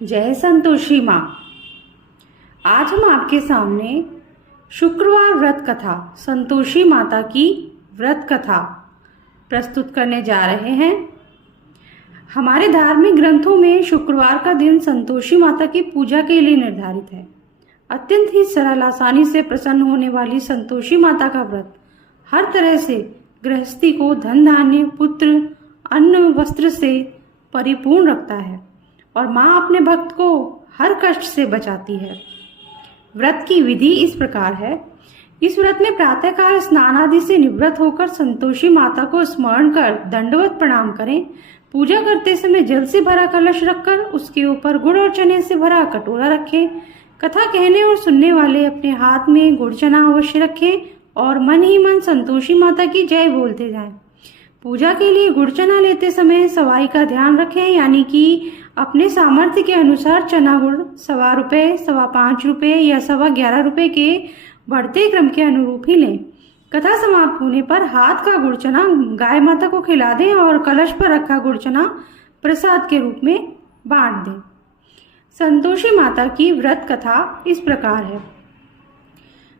जय संतोषी माँ। आज हम आपके सामने शुक्रवार व्रत कथा संतोषी माता की व्रत कथा प्रस्तुत करने जा रहे हैं। हमारे धार्मिक ग्रंथों में शुक्रवार का दिन संतोषी माता की पूजा के लिए निर्धारित है। अत्यंत ही सरल आसानी से प्रसन्न होने वाली संतोषी माता का व्रत हर तरह से गृहस्थी को धन धान्य पुत्र अन्न वस्त्र से परिपूर्ण रखता है और माँ अपने भक्त को हर कष्ट से बचाती है। व्रत की विधि इस प्रकार है। इस व्रत में प्रातःकाल स्नान आदि से निवृत्त होकर संतोषी माता को स्मरण कर दंडवत प्रणाम करें। पूजा करते समय जल से भरा कलश रखकर उसके ऊपर गुड़ और चने से भरा कटोरा रखें। कथा कहने और सुनने वाले अपने हाथ में गुड़ चना अवश्य रखें और मन ही मन संतोषी माता की जय बोलते जाएं। पूजा के लिए गुड़ चना लेते समय सवाई का ध्यान रखें, यानी कि अपने सामर्थ्य के अनुसार चना गुड़ ₹1.25, ₹5.25 या ₹11.25 के बढ़ते क्रम के अनुरूप ही लें। कथा समाप्त होने पर हाथ का गुड़ चना गाय माता को खिला दें और कलश पर रखा गुड़ चना प्रसाद के रूप में बांट दें। संतोषी माता की व्रत कथा इस प्रकार है।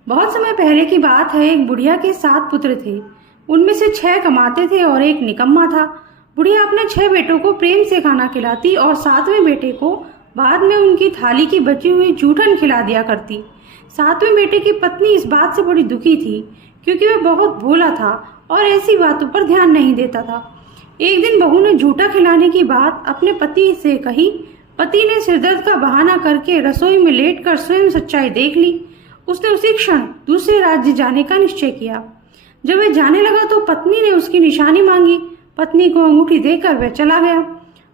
बहुत समय पहले की बात है। एक बुढ़िया के 7 पुत्र थे। उनमें से 6 कमाते थे और एक निकम्मा था। बुढ़िया अपने 6 बेटों को प्रेम से खाना खिलाती और 7वें बेटे को बाद में उनकी थाली की बची हुई जूठन खिला दिया करती। 7वें बेटे की पत्नी इस बात से बड़ी दुखी थी, क्योंकि वह बहुत भोला था और ऐसी बातों पर ध्यान नहीं देता था। एक दिन बहू ने जूठा खिलाने की बात अपने पति से कही। पति ने सिरदर्द का बहाना करके रसोई में लेटकर स्वयं सच्चाई देख ली। उसने उसी क्षण दूसरे राज्य जाने का निश्चय किया। जब वह जाने लगा तो पत्नी ने उसकी निशानी मांगी। पत्नी को अंगूठी देकर वह चला गया।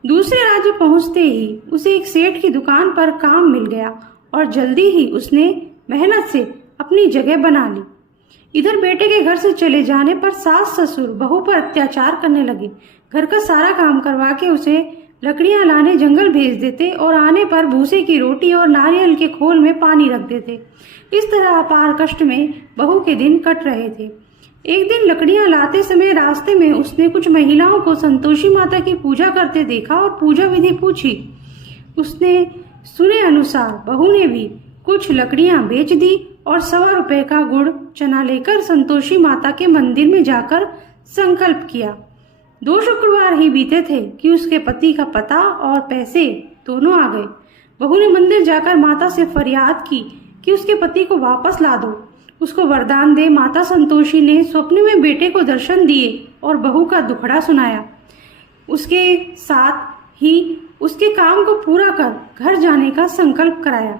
दूसरे राज्य पहुंचते ही उसे एक सेठ की दुकान पर काम मिल गया और जल्दी ही उसने मेहनत से अपनी जगह बना ली। इधर बेटे के घर से चले जाने पर सास ससुर बहू पर अत्याचार करने लगे। घर का सारा काम करवा के उसे लकड़ियां लाने जंगल भेज देते और आने पर भूसे की रोटी और नारियल के खोल में पानी रख देते। इस तरह अपार कष्ट में बहू के दिन कट रहे थे। एक दिन लकड़ियां लाते समय रास्ते में उसने कुछ महिलाओं को संतोषी माता की पूजा करते देखा और पूजा विधि पूछी। उसने सुने अनुसार बहू ने भी कुछ लकड़ियां बेच दी और ₹1.25 का गुड़ चना लेकर संतोषी माता के मंदिर में जाकर संकल्प किया। 2 शुक्रवार ही बीते थे कि उसके पति का पता और पैसे दोनों आ गए। बहू ने मंदिर जाकर माता से फरियाद की कि उसके पति को वापस ला दो, उसको वरदान दे। माता संतोषी ने स्वप्न में बेटे को दर्शन दिए और बहू का दुखड़ा सुनाया। उसके साथ ही उसके काम को पूरा कर घर जाने का संकल्प कराया।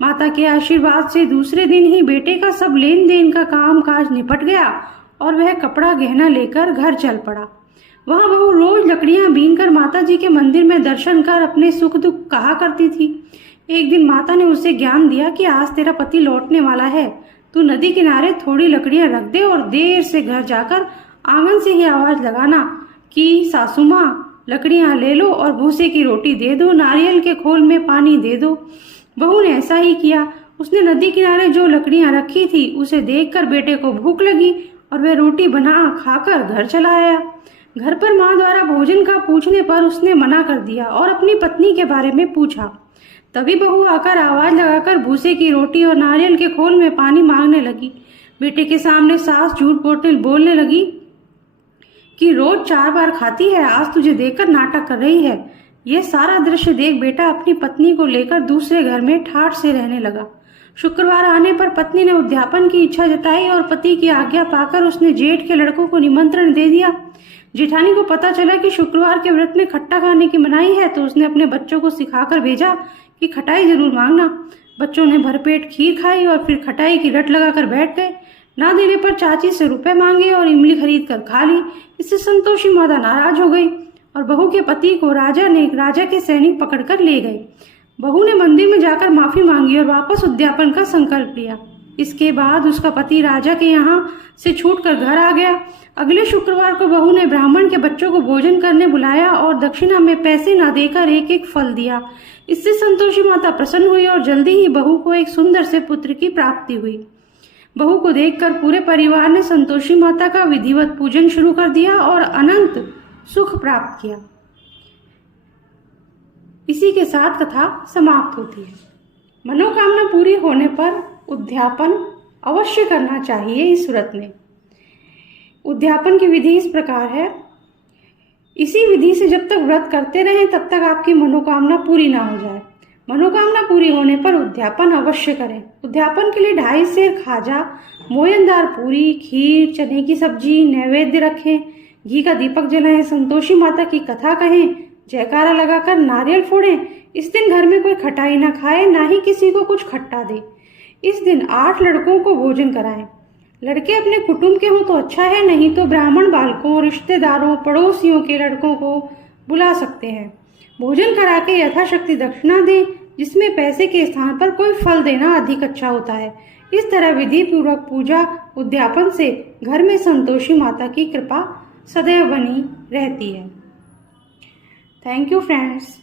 माता के आशीर्वाद से दूसरे दिन ही बेटे का सब लेन देन का काम काज निपट गया और वह कपड़ा गहना लेकर घर चल पड़ा। वहां बहू रोज लकड़ियां बीनकर माता जी के मंदिर में दर्शन कर अपने सुख दुख कहा करती थी। एक दिन माता ने उसे ज्ञान दिया कि आज तेरा पति लौटने वाला है, तू नदी किनारे थोड़ी लकड़ियां रख दे और देर से घर जाकर आंगन से ही आवाज लगाना कि सासू माँ लकड़ियां ले लो और भूसे की रोटी दे दो, नारियल के खोल में पानी दे दो। बहू ने ऐसा ही किया। उसने नदी किनारे जो लकड़ियां रखी थी उसे देखकर बेटे को भूख लगी और वह रोटी बना खाकर घर चला आया। घर पर माँ द्वारा भोजन का पूछने पर उसने मना कर दिया और अपनी पत्नी के बारे में पूछा। तभी बहू आकर आवाज लगाकर भूसे की रोटी और नारियल के खोल में पानी मांगने लगी। बेटे के सामने सास झूठ बोलने लगी कि रोज 4 बार खाती है, आज तुझे देखकर नाटक कर रही है। यह सारा दृश्य देख बेटा अपनी पत्नी को लेकर दूसरे घर में ठाठ से रहने लगा। शुक्रवार आने पर पत्नी ने उद्यापन की इच्छा जताई और पति की आज्ञा पाकर उसने जेठ के लड़कों को निमंत्रण दे दिया। जेठानी को पता चला कि शुक्रवार के व्रत में खट्टा खाने की मनाही है तो उसने अपने बच्चों को सिखाकर भेजा कि खटाई जरूर मांगना। बच्चों ने भरपेट खीर खाई और फिर खटाई की रट लगाकर बैठ गए। ना देने पर चाची से रुपए मांगे और इमली खरीद कर खा ली। इससे संतोषी माता नाराज हो गई और बहू के पति को राजा के सैनिक पकड़कर ले गए। बहू ने मंदिर में जाकर माफी मांगी और वापस उद्यापन का संकल्प लिया। इसके बाद उसका पति राजा के यहाँ से छूटकर घर आ गया। अगले शुक्रवार को बहू ने ब्राह्मण के बच्चों को भोजन करने बुलाया और दक्षिणा में पैसे न देकर एक एक फल दिया। इससे संतोषी माता प्रसन्न हुई और जल्दी ही बहू को एक सुंदर से पुत्र की प्राप्ति हुई। बहू को देखकर पूरे परिवार ने संतोषी माता का विधिवत पूजन शुरू कर दिया और अनंत सुख प्राप्त किया। इसी के साथ कथा समाप्त होती है। मनोकामना पूरी होने पर उद्यापन अवश्य करना चाहिए इस व्रत में। उद्यापन की विधि इस प्रकार है। इसी विधि से जब तक व्रत करते रहें तब तक आपकी मनोकामना पूरी ना हो जाए। मनोकामना पूरी होने पर उद्यापन अवश्य करें। उद्यापन के लिए 2.5 सेर खाजा, मोयनदार पूरी, खीर, चने की सब्जी नैवेद्य रखें, घी का दीपक जलाएं, संतोषी माता की कथा कहें, जयकारा लगाकर नारियल फोड़ें। इस दिन घर में कोई खटाई ना खाए, ना ही किसी को कुछ खट्टा दे। इस दिन 8 लड़कों को भोजन कराएं। लड़के अपने कुटुंब के हों तो अच्छा है, नहीं तो ब्राह्मण बालकों, रिश्तेदारों, पड़ोसियों के लड़कों को बुला सकते हैं। भोजन करा के यथाशक्ति दक्षिणा दें, जिसमें पैसे के स्थान पर कोई फल देना अधिक अच्छा होता है। इस तरह विधि पूर्वक पूजा उद्यापन से घर में संतोषी माता की कृपा सदैव बनी रहती है। Thank you friends.